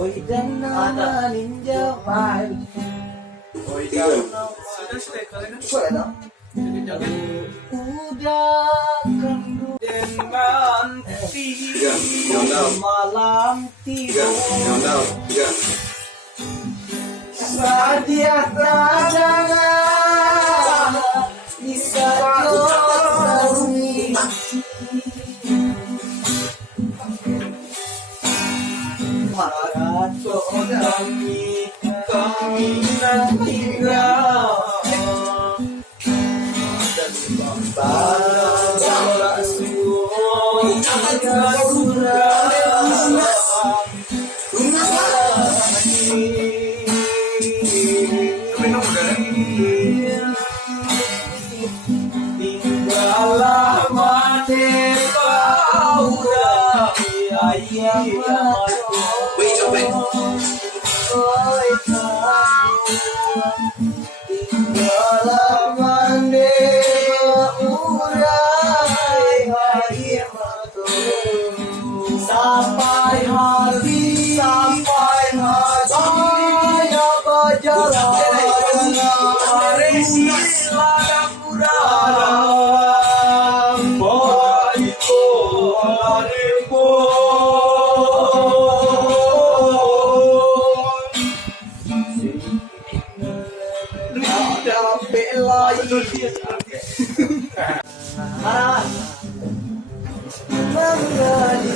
Oi dan nama ninja pai. Oi dan sudah kalian Boleh dong? joget Udah kendu dan manti malam tidur. Tiga. Sadia tadana bisa jodohi. Marato kami nanti tinggallah mati pauda ayah tinggallah mande urai hai sampai hati saya berjalan ladang udara baiko ladeko capek lagi menggali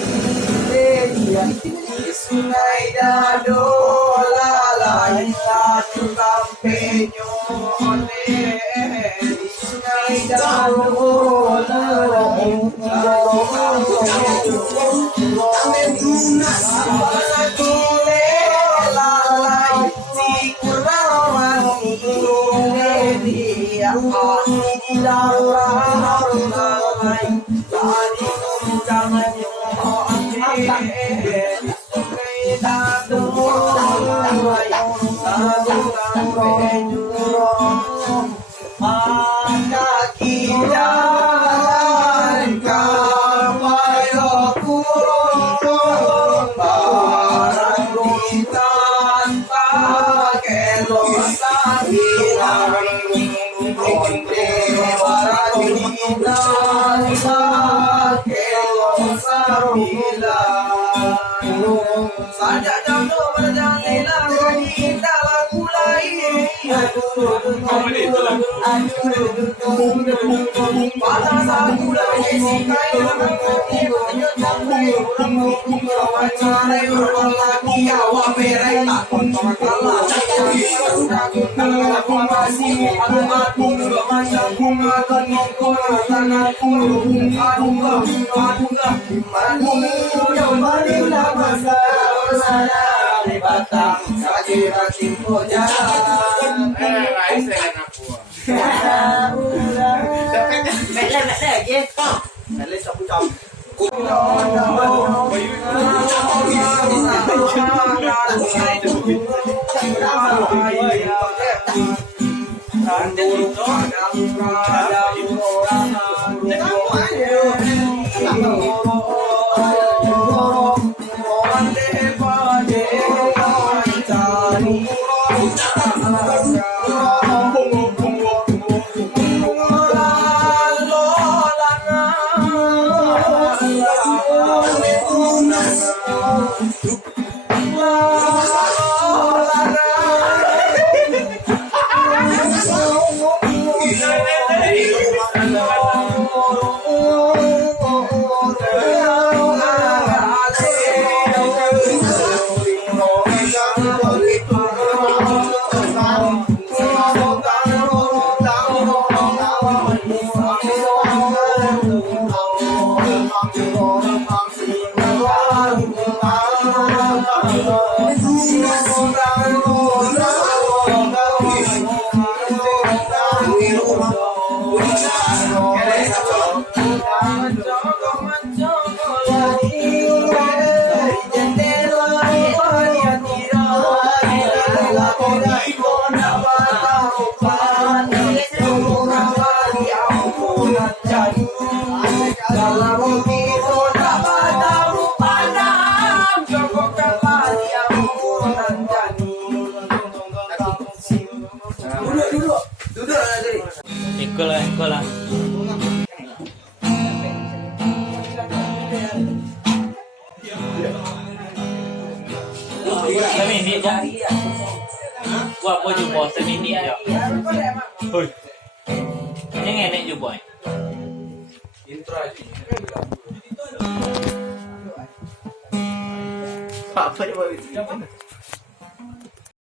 media di sungai Dado lalai satu kampenyo di sungai Dado lalai satu lalai si kurawan dia lalai tadi jangan saja jatuh berjalan kita lagu lain pada satu lagi sikai mengerti berjalan wawancara berlagi awak berai takut kalah aku masih aku macam bunga keningku tanganku kembali lama sana di batang sakit cinta jalan Kalau kita dapat tahu pandang, joko kembali pala. Sa mini po. Wah po juga sa mini ya. Hoy. Ini ngene juga. Intro aja. Apa ya, Pak?